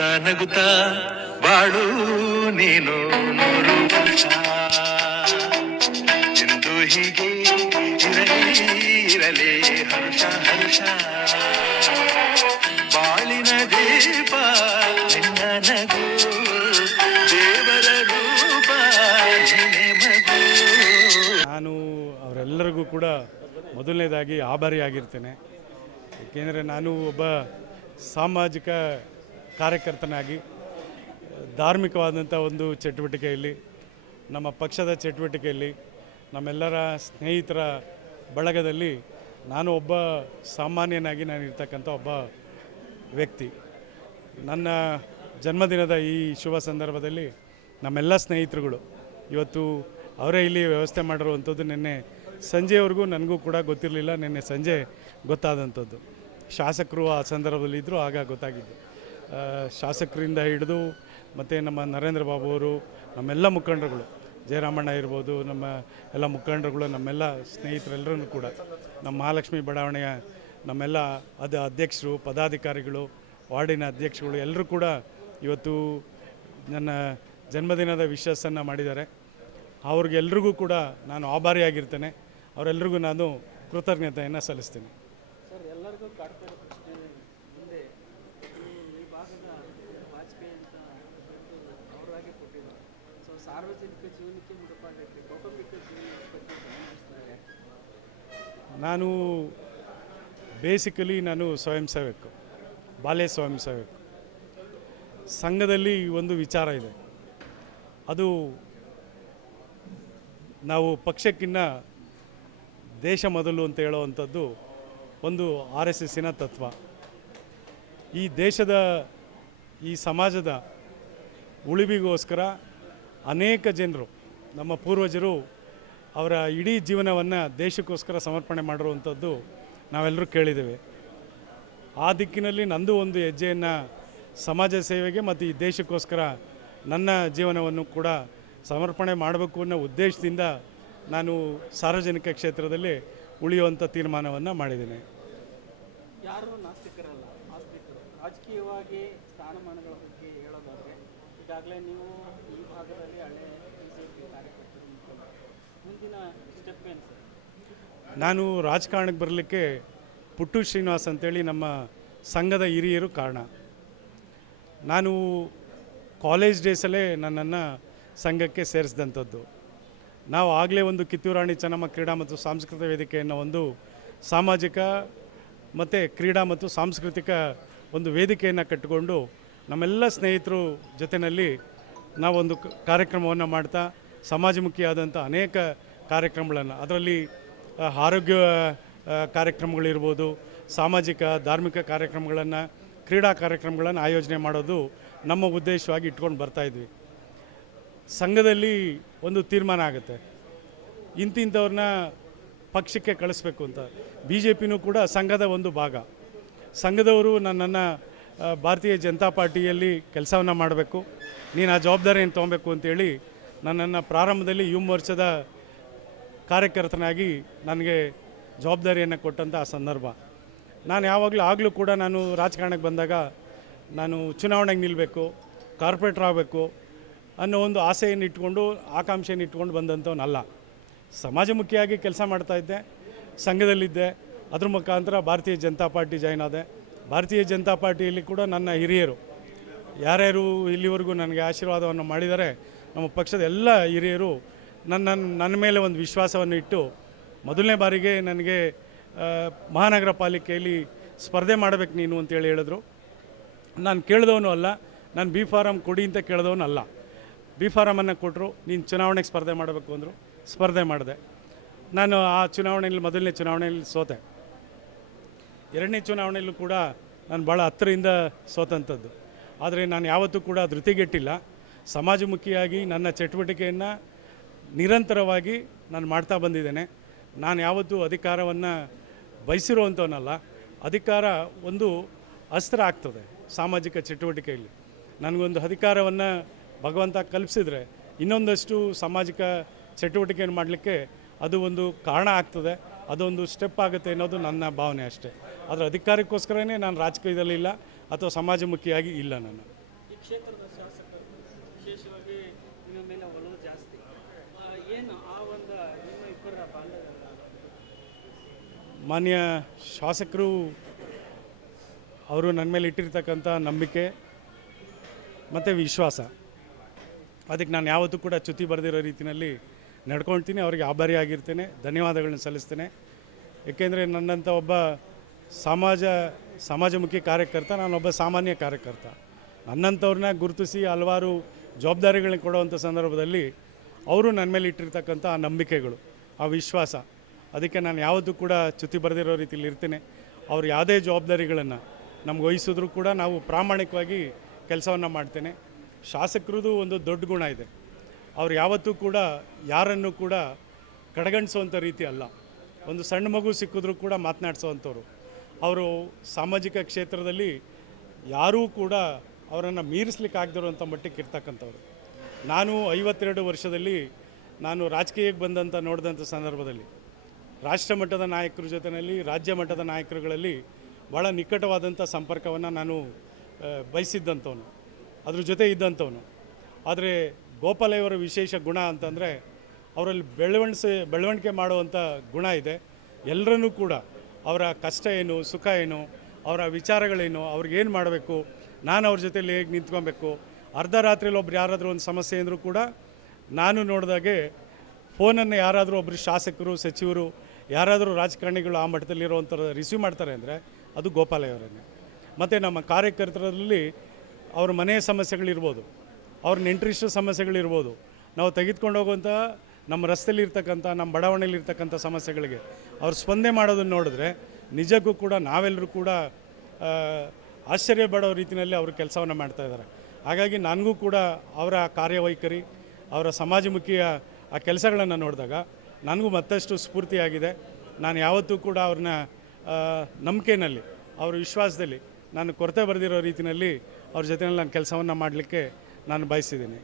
ನಗುತ್ತಾ ನಗುತ್ತಾ ಬಾಳು ನೀನು ವರ್ಷ ಎಂದು ಹೀಗೆ ಇರಲಿ ಇರಲಿ, ಹರ್ಷ ಹರ್ಷ. ಬಾಳಿನ ದೀಪ, ನಿನ್ನ ನಗು, ದೇವರ ರೂಪ ನಾನು ಅವರೆಲ್ಲರಿಗೂ ಕೂಡ ಮೊದಲನೇದಾಗಿ ಆಭಾರಿಯಾಗಿರ್ತೇನೆ. ಏಕೆಂದರೆ ನಾನು ಒಬ್ಬ ಸಾಮಾಜಿಕ ಕಾರ್ಯಕರ್ತನಾಗಿ ಧಾರ್ಮಿಕವಾದಂಥ ಒಂದು ಚಟುವಟಿಕೆಯಲ್ಲಿ, ನಮ್ಮ ಪಕ್ಷದ ಚಟುವಟಿಕೆಯಲ್ಲಿ, ನಮ್ಮೆಲ್ಲರ ಸ್ನೇಹಿತರ ಬಳಗದಲ್ಲಿ ನಾನು ಒಬ್ಬ ಸಾಮಾನ್ಯನಾಗಿ ನಾನು ಇರ್ತಕ್ಕಂಥ ಒಬ್ಬ ವ್ಯಕ್ತಿ. ನನ್ನ ಜನ್ಮದಿನದ ಈ ಶುಭ ಸಂದರ್ಭದಲ್ಲಿ ನಮ್ಮೆಲ್ಲ ಸ್ನೇಹಿತರುಗಳು, ಇವತ್ತು ಅವರೇ ಇಲ್ಲಿ ವ್ಯವಸ್ಥೆ ಮಾಡಿರುವಂಥದ್ದು ನಿನ್ನೆ ಸಂಜೆವರೆಗೂ ನನಗೂ ಕೂಡ ಗೊತ್ತಿರಲಿಲ್ಲ, ನಿನ್ನೆ ಸಂಜೆ ಗೊತ್ತಾದಂಥದ್ದು. ಶಾಸಕರು ಆ ಸಂದರ್ಭದಲ್ಲಿ ಇದ್ದರು ಆಗ ಗೊತ್ತಾಗಿದ್ದು. ಶಾಸಕರಿಂದ ಹಿಡಿದು ಮತ್ತು ನಮ್ಮ ನರೇಂದ್ರ ಬಾಬು ಅವರು, ನಮ್ಮೆಲ್ಲ ಮುಖಂಡರುಗಳು, ಜಯರಾಮಣ್ಣ ಇರ್ಬೋದು, ನಮ್ಮ ಎಲ್ಲ ಮುಖಂಡರುಗಳು, ನಮ್ಮೆಲ್ಲ ಸ್ನೇಹಿತರೆಲ್ಲರೂ ಕೂಡ, ನಮ್ಮ ಮಹಾಲಕ್ಷ್ಮಿ ಬಡಾವಣೆಯ ನಮ್ಮೆಲ್ಲ ಅದು ಅಧ್ಯಕ್ಷರು, ಪದಾಧಿಕಾರಿಗಳು, ವಾರ್ಡಿನ ಅಧ್ಯಕ್ಷಗಳು ಎಲ್ಲರೂ ಕೂಡ ಇವತ್ತು ನನ್ನ ಜನ್ಮದಿನದ ವಿಶ್ವಾಸನ್ನು ಮಾಡಿದ್ದಾರೆ. ಅವ್ರಿಗೆಲ್ರಿಗೂ ಕೂಡ ನಾನು ಆಭಾರಿಯಾಗಿರ್ತೇನೆ. ಅವರೆಲ್ಲರಿಗೂ ನಾನು ಕೃತಜ್ಞತೆಯನ್ನು ಸಲ್ಲಿಸ್ತೀನಿ. ಸಾರ್ವಜನಿಕ ಜೀವನಕ್ಕೆ ಕೌಟುಂಬಿಕ ನಾನು ಬೇಸಿಕಲಿ ನಾನು ಸ್ವಯಂ ಸೇವಕ, ಬಾಲ್ಯ ಸ್ವಯಂ ಸೇವಕ. ಸಂಘದಲ್ಲಿ ಒಂದು ವಿಚಾರ ಇದೆ. ಅದು ನಾವು ಪಕ್ಷಕ್ಕಿನ್ನ ದೇಶ ಮೊದಲು ಅಂತ ಹೇಳುವಂಥದ್ದು ಒಂದು ಆರ್ ಎಸ್ ಎಸ್ಸಿನ ತತ್ವ. ಈ ದೇಶದ, ಈ ಸಮಾಜದ ಉಳಿವಿಗೋಸ್ಕರ ಅನೇಕ ಜನರು, ನಮ್ಮ ಪೂರ್ವಜರು ಅವರ ಇಡೀ ಜೀವನವನ್ನು ದೇಶಕ್ಕೋಸ್ಕರ ಸಮರ್ಪಣೆ ಮಾಡಿರುವಂಥದ್ದು ನಾವೆಲ್ಲರೂ ಕೇಳಿದ್ದೇವೆ. ಆ ದಿಕ್ಕಿನಲ್ಲಿ ನಂದು ಒಂದು ಹೆಜ್ಜೆಯನ್ನು ಸಮಾಜ ಸೇವೆಗೆ ಮತ್ತು ಈ ದೇಶಕ್ಕೋಸ್ಕರ ನನ್ನ ಜೀವನವನ್ನು ಕೂಡ ಸಮರ್ಪಣೆ ಮಾಡಬೇಕು ಅನ್ನೋ ಉದ್ದೇಶದಿಂದ ನಾನು ಸಾರ್ವಜನಿಕ ಕ್ಷೇತ್ರದಲ್ಲಿ ಉಳಿಯುವಂಥ ತೀರ್ಮಾನವನ್ನು ಮಾಡಿದ್ದೇನೆ. ಯಾರು ನಾಸ್ತಿಕರಲ್ಲ? ರಾಜಕೀಯವಾಗಿ ಸ್ಥಾನಮಾನಗಳ ಈಗಾಗಲೇ ನೀವು ಈ ಭಾಗದಲ್ಲಿ ಹಳೆ ಕಾರ್ಯಕರ್ತರು ಮುಂದಿನ ಸ್ಟೆಪ್ ಏನು ಸರ್? ನಾನು ರಾಜಕಾರಣಕ್ಕೆ ಬರಲಿಕ್ಕೆ ಪುಟ್ಟು ಶ್ರೀನಿವಾಸ್ ಅಂತೇಳಿ ನಮ್ಮ ಸಂಘದ ಹಿರಿಯರು ಕಾರಣ. ನಾನು ಕಾಲೇಜ್ ಡೇಸಲ್ಲೇ ನನ್ನನ್ನು ಸಂಘಕ್ಕೆ ಸೇರಿಸಿದಂಥದ್ದು. ನಾವು ಆಗಲೇ ಒಂದು ಕಿತ್ತೂರಾಣಿ ಚೆನ್ನಮ್ಮ ಕ್ರೀಡಾ ಮತ್ತು ಸಾಂಸ್ಕೃತಿಕ ವೇದಿಕೆ ಅನ್ನೋ ಒಂದು ಸಾಮಾಜಿಕ ಮತ್ತು ಕ್ರೀಡಾ ಮತ್ತು ಸಾಂಸ್ಕೃತಿಕ ಒಂದು ವೇದಿಕೆಯನ್ನು ಕಟ್ಟಿಕೊಂಡು ನಮ್ಮೆಲ್ಲ ಸ್ನೇಹಿತರು ಜೊತೆಯಲ್ಲಿ ನಾವೊಂದು ಕಾರ್ಯಕ್ರಮವನ್ನು ಮಾಡ್ತಾ ಸಮಾಜಮುಖಿಯಾದಂಥ ಅನೇಕ ಕಾರ್ಯಕ್ರಮಗಳನ್ನು, ಅದರಲ್ಲಿ ಆರೋಗ್ಯ ಕಾರ್ಯಕ್ರಮಗಳಿರ್ಬೋದು, ಸಾಮಾಜಿಕ, ಧಾರ್ಮಿಕ ಕಾರ್ಯಕ್ರಮಗಳನ್ನು, ಕ್ರೀಡಾ ಕಾರ್ಯಕ್ರಮಗಳನ್ನು ಆಯೋಜನೆ ಮಾಡೋದು ನಮ್ಮ ಉದ್ದೇಶವಾಗಿ ಇಟ್ಕೊಂಡು ಬರ್ತಾಯಿದ್ವಿ ಸಂಘದಲ್ಲಿ ಒಂದು ತೀರ್ಮಾನ ಆಗುತ್ತೆ. ಇಂತಿಂಥವ್ರನ್ನ ಪಕ್ಷಕ್ಕೆ ಕಳಿಸ್ಬೇಕು ಅಂತ. ಬಿ ಜೆ ಪಿನೂ ಕೂಡ ಸಂಘದ ಒಂದು ಭಾಗ. ಸಂಘದವರು ನನ್ನನ್ನು ಭಾರತೀಯ ಜನತಾ ಪಾರ್ಟಿಯಲ್ಲಿ ಕೆಲಸವನ್ನು ಮಾಡಬೇಕು. ನೀನು ಆ ಜವಾಬ್ದಾರಿಯನ್ನು ತೊಗೊಬೇಕು ಅಂತೇಳಿ ನನ್ನನ್ನು ಪ್ರಾರಂಭದಲ್ಲಿ ಯುವ ಮೋರ್ಚಾದ ಕಾರ್ಯಕರ್ತನಾಗಿ ನನಗೆ ಜವಾಬ್ದಾರಿಯನ್ನು ಕೊಟ್ಟಂಥ ಆ ಸಂದರ್ಭ. ನಾನು ಯಾವಾಗಲೂ ಆಗಲೂ ಕೂಡ ನಾನು ರಾಜಕಾರಣಕ್ಕೆ ಬಂದಾಗ ನಾನು ಚುನಾವಣೆಗೆ ನಿಲ್ಲಬೇಕು ಕಾರ್ಪೊರೇಟ್ರ್ ಆಗಬೇಕು ಅನ್ನೋ ಒಂದು ಆಸೆಯನ್ನು ಇಟ್ಕೊಂಡು, ಆಕಾಂಕ್ಷೆಯನ್ನು ಇಟ್ಕೊಂಡು ಬಂದಂಥವನಲ್ಲ ಸಮಾಜಮುಖಿಯಾಗಿ ಕೆಲಸ ಮಾಡ್ತಾಯಿದ್ದೆ ಸಂಘದಲ್ಲಿದ್ದೆ. ಅದ್ರ ಮುಖಾಂತರ ಭಾರತೀಯ ಜನತಾ ಪಾರ್ಟಿ ಜಾಯ್ನ್ ಆದೆ. ಭಾರತೀಯ ಜನತಾ ಪಾರ್ಟಿಯಲ್ಲಿ ಕೂಡ ನನ್ನ ಹಿರಿಯರು. ಯಾರ್ಯಾರು ಇಲ್ಲಿವರೆಗೂ ನನಗೆ ಆಶೀರ್ವಾದವನ್ನು ಮಾಡಿದರೆ ನಮ್ಮ ಪಕ್ಷದ ಎಲ್ಲ ಹಿರಿಯರು ನನ್ನ ನನ್ನ ಮೇಲೆ ಒಂದು ವಿಶ್ವಾಸವನ್ನು ಇಟ್ಟು ಮೊದಲನೇ ಬಾರಿಗೆ ನನಗೆ ಮಹಾನಗರ ಪಾಲಿಕೆಯಲ್ಲಿ ಸ್ಪರ್ಧೆ ಮಾಡಬೇಕು ನೀನು ಅಂತೇಳಿ ಹೇಳಿದ್ರು. ನಾನು ಕೇಳಿದವನು ಅಲ್ಲ, ನಾನು ಬಿ ಫಾರಮ್ ಕೊಡಿ ಅಂತ ಕೇಳಿದವನು ಅಲ್ಲ. ಬಿ ಫಾರಮನ್ನು ಕೊಟ್ಟರು, ನೀನು ಚುನಾವಣೆಗೆ ಸ್ಪರ್ಧೆ ಮಾಡಬೇಕು ಅಂದರು, ಸ್ಪರ್ಧೆ ಮಾಡಿದೆ. ನಾನು ಆ ಚುನಾವಣೆಯಲ್ಲಿ, ಮೊದಲನೇ ಚುನಾವಣೆಯಲ್ಲಿ ಸೋತೆ. ಎರಡನೇ ಚುನಾವಣೆಯಲ್ಲೂ ಕೂಡ ನಾನು ಭಾಳ ಹತ್ತಿರದಿಂದ ಸೋತಂಥದ್ದು. ಆದರೆ ನಾನು ಯಾವತ್ತೂ ಕೂಡ ಧೃತಿಗೆಟ್ಟಿಲ್ಲ ಸಮಾಜಮುಖಿಯಾಗಿ ನನ್ನ ಚಟುವಟಿಕೆಯನ್ನು ನಿರಂತರವಾಗಿ ನಾನು ಮಾಡ್ತಾ ಬಂದಿದ್ದೇನೆ. ನಾನು ಯಾವತ್ತೂ ಅಧಿಕಾರವನ್ನು ಬಯಸಿರುವಂಥವನಲ್ಲ ಅಧಿಕಾರ ಒಂದು ಅಸ್ತ್ರ ಆಗ್ತದೆ ಸಾಮಾಜಿಕ ಚಟುವಟಿಕೆಯಲ್ಲಿ. ನನಗೊಂದು ಅಧಿಕಾರವನ್ನು ಭಗವಂತ ಕಲ್ಪಿಸಿದ್ರೆ ಇನ್ನೊಂದಷ್ಟು ಸಾಮಾಜಿಕ ಚಟುವಟಿಕೆಯನ್ನು ಮಾಡಲಿಕ್ಕೆ ಅದು ಒಂದು ಕಾರಣ ಆಗ್ತದೆ. ಅದೊಂದು ಸ್ಟೆಪ್ ಆಗುತ್ತೆ ಅನ್ನೋದು ನನ್ನ ಭಾವನೆ ಅಷ್ಟೇ. ಆದರೆ ಅಧಿಕಾರಕ್ಕೋಸ್ಕರನೇ ನಾನು ರಾಜಕೀಯದಲ್ಲಿ ಇಲ್ಲ ಅಥವಾ ಸಮಾಜಮುಖಿಯಾಗಿ ಇಲ್ಲ ನಾನು. ಮಾನ್ಯ ಶಾಸಕರು ಅವರು ನನ್ನ ಮೇಲೆ ಇಟ್ಟಿರ್ತಕ್ಕಂಥ ನಂಬಿಕೆ ಮತ್ತು ವಿಶ್ವಾಸ. ಅದಕ್ಕೆ ನಾನು ಯಾವತ್ತೂ ಕೂಡ ಚ್ಯುತಿ ಬರೆದಿರೋ ರೀತಿಯಲ್ಲಿ ನಡ್ಕೊಳ್ತೀನಿ, ಅವರಿಗೆ ಆಭಾರಿಯಾಗಿರ್ತೇನೆ ಧನ್ಯವಾದಗಳನ್ನ ಸಲ್ಲಿಸ್ತೇನೆ. ಏಕೆಂದರೆ ನನ್ನಂಥ ಒಬ್ಬ ಸಮಾಜ, ಸಮಾಜಮುಖಿ ಕಾರ್ಯಕರ್ತ, ನಾನೊಬ್ಬ ಸಾಮಾನ್ಯ ಕಾರ್ಯಕರ್ತ. ನನ್ನಂಥವ್ರನ್ನ ಗುರುತಿಸಿ ಹಲವಾರು ಜವಾಬ್ದಾರಿಗಳನ್ನ ಕೊಡುವಂಥ ಸಂದರ್ಭದಲ್ಲಿ ಅವರು ನನ್ನ ಮೇಲೆ ಇಟ್ಟಿರ್ತಕ್ಕಂಥ ಆ ನಂಬಿಕೆಗಳು, ಆ ವಿಶ್ವಾಸ. ಅದಕ್ಕೆ ನಾನು ಯಾವತ್ತೂ ಕೂಡ ಚ್ಯುತಿ ಬರೆದಿರೋ ರೀತಿಯಲ್ಲಿ ಇರ್ತೇನೆ. ಅವ್ರು ಯಾವುದೇ ಜವಾಬ್ದಾರಿಗಳನ್ನು ನಮ್ಗೆ ವಹಿಸಿದ್ರು ಕೂಡ ನಾವು ಪ್ರಾಮಾಣಿಕವಾಗಿ ಕೆಲಸವನ್ನು ಮಾಡ್ತೇನೆ. ಶಾಸಕರದು ಒಂದು ದೊಡ್ಡ ಗುಣ ಇದೆ. ಅವ್ರು ಯಾವತ್ತೂ ಕೂಡ ಯಾರನ್ನು ಕೂಡ ಕಡೆಗಣಿಸುವಂಥ ರೀತಿ ಅಲ್ಲ. ಒಂದು ಸಣ್ಣ ಮಗು ಸಿಕ್ಕಿದ್ರೂ ಕೂಡ ಮಾತನಾಡಿಸೋವಂಥವ್ರು. ಅವರು ಸಾಮಾಜಿಕ ಕ್ಷೇತ್ರದಲ್ಲಿ ಯಾರೂ ಕೂಡ ಅವರನ್ನು ಮೀರಿಸ್ಲಿಕ್ಕೆ ಆಗದಿರುವಂಥ ಮಟ್ಟಕ್ಕೆ ಇರ್ತಕ್ಕಂಥವ್ರು. ನಾನು ಐವತ್ತೆರಡು ವರ್ಷದಲ್ಲಿ ನಾನು ರಾಜಕೀಯಕ್ಕೆ ಬಂದಂಥ ನೋಡಿದಂಥ ಸಂದರ್ಭದಲ್ಲಿ ರಾಷ್ಟ್ರ ಮಟ್ಟದ ನಾಯಕರ ಜೊತೆಯಲ್ಲಿ ರಾಜ್ಯ ಮಟ್ಟದ ನಾಯಕರುಗಳಲ್ಲಿ ಭಾಳ ನಿಕಟವಾದಂಥ ಸಂಪರ್ಕವನ್ನು ನಾನು ಬಯಸಿದ್ದಂಥವನು. ಅದ್ರ ಜೊತೆ ಇದ್ದಂಥವನು. ಆದರೆ ಗೋಪಾಲಯವರ ವಿಶೇಷ ಗುಣ ಅಂತಂದರೆ ಅವರಲ್ಲಿ ಬೆಳವಣಿಸೆ ಬೆಳವಣಿಗೆ ಮಾಡುವಂಥ ಗುಣ ಇದೆ. ಎಲ್ಲರನ್ನೂ ಕೂಡ ಅವರ ಕಷ್ಟ ಏನು, ಸುಖ ಏನು, ಅವರ ವಿಚಾರಗಳೇನು ಅವ್ರಿಗೇನು ಮಾಡಬೇಕು, ನಾನು ಅವ್ರ ಜೊತೆಯಲ್ಲಿ ಹೇಗೆ ನಿಂತ್ಕೊಬೇಕು, ಅರ್ಧ ರಾತ್ರಿಲಿ ಒಬ್ರು ಯಾರಾದರೂ ಒಂದು ಸಮಸ್ಯೆ ಅಂದರೂ ಕೂಡ ನಾನು ನೋಡಿದಾಗೆ ಫೋನನ್ನು ಯಾರಾದರೂ ಒಬ್ಬರು ಶಾಸಕರು, ಸಚಿವರು, ಯಾರಾದರೂ ರಾಜಕಾರಣಿಗಳು ಆ ಮಟ್ಟದಲ್ಲಿರುವಂಥವ್ರು ರಿಸೀವ್ ಮಾಡ್ತಾರೆ ಅಂದರೆ ಅದು ಗೋಪಾಲಯ್ಯವರನ್ನೇ ಮತ್ತು ನಮ್ಮ ಕಾರ್ಯಕರ್ತರಲ್ಲಿ ಅವ್ರ ಮನೆಯ ಸಮಸ್ಯೆಗಳಿರ್ಬೋದು. ಅವ್ರ ನೆಂಟ್ರಿಷ್ಟು ಸಮಸ್ಯೆಗಳಿರ್ಬೋದು. ನಾವು ತೆಗೆದುಕೊಂಡು ಹೋಗುವಂಥ ನಮ್ಮ ರಸ್ತೆಯಲ್ಲಿ ಇರ್ತಕ್ಕಂಥ ನಮ್ಮ ಬಡಾವಣೆಯಲ್ಲಿ ಇರ್ತಕ್ಕಂಥ ಸಮಸ್ಯೆಗಳಿಗೆ ಅವ್ರು ಸ್ಪಂದನೆ ಮಾಡೋದನ್ನು ನೋಡಿದ್ರೆ ನಿಜಕ್ಕೂ ಕೂಡ ನಾವೆಲ್ಲರೂ ಕೂಡ ಆಶ್ಚರ್ಯ ಪಡೋ ರೀತಿಯಲ್ಲಿ ಅವರು ಕೆಲಸವನ್ನು ಮಾಡ್ತಾ ಇದ್ದಾರೆ. ಹಾಗಾಗಿ ನನಗೂ ಕೂಡ ಅವರ ಕಾರ್ಯವೈಖರಿ, ಅವರ ಸಮಾಜಮುಖಿಯ ಆ ಕೆಲಸಗಳನ್ನು ನೋಡಿದಾಗ ನನಗೂ ಮತ್ತಷ್ಟು ಸ್ಫೂರ್ತಿಯಾಗಿದೆ. ನಾನು ಯಾವತ್ತೂ ಕೂಡ ಅವ್ರನ್ನ ನಂಬಿಕೆಯಲ್ಲಿ ಅವ್ರ ವಿಶ್ವಾಸದಲ್ಲಿ ನಾನು ಕೊರತೆ ಬರೆದಿರೋ ರೀತಿಯಲ್ಲಿ ಅವ್ರ ಜೊತೆಯಲ್ಲಿ ನಾನು ಕೆಲಸವನ್ನು ಮಾಡಲಿಕ್ಕೆ ನಾನು ಬಯಸಿದ್ದೀನಿ.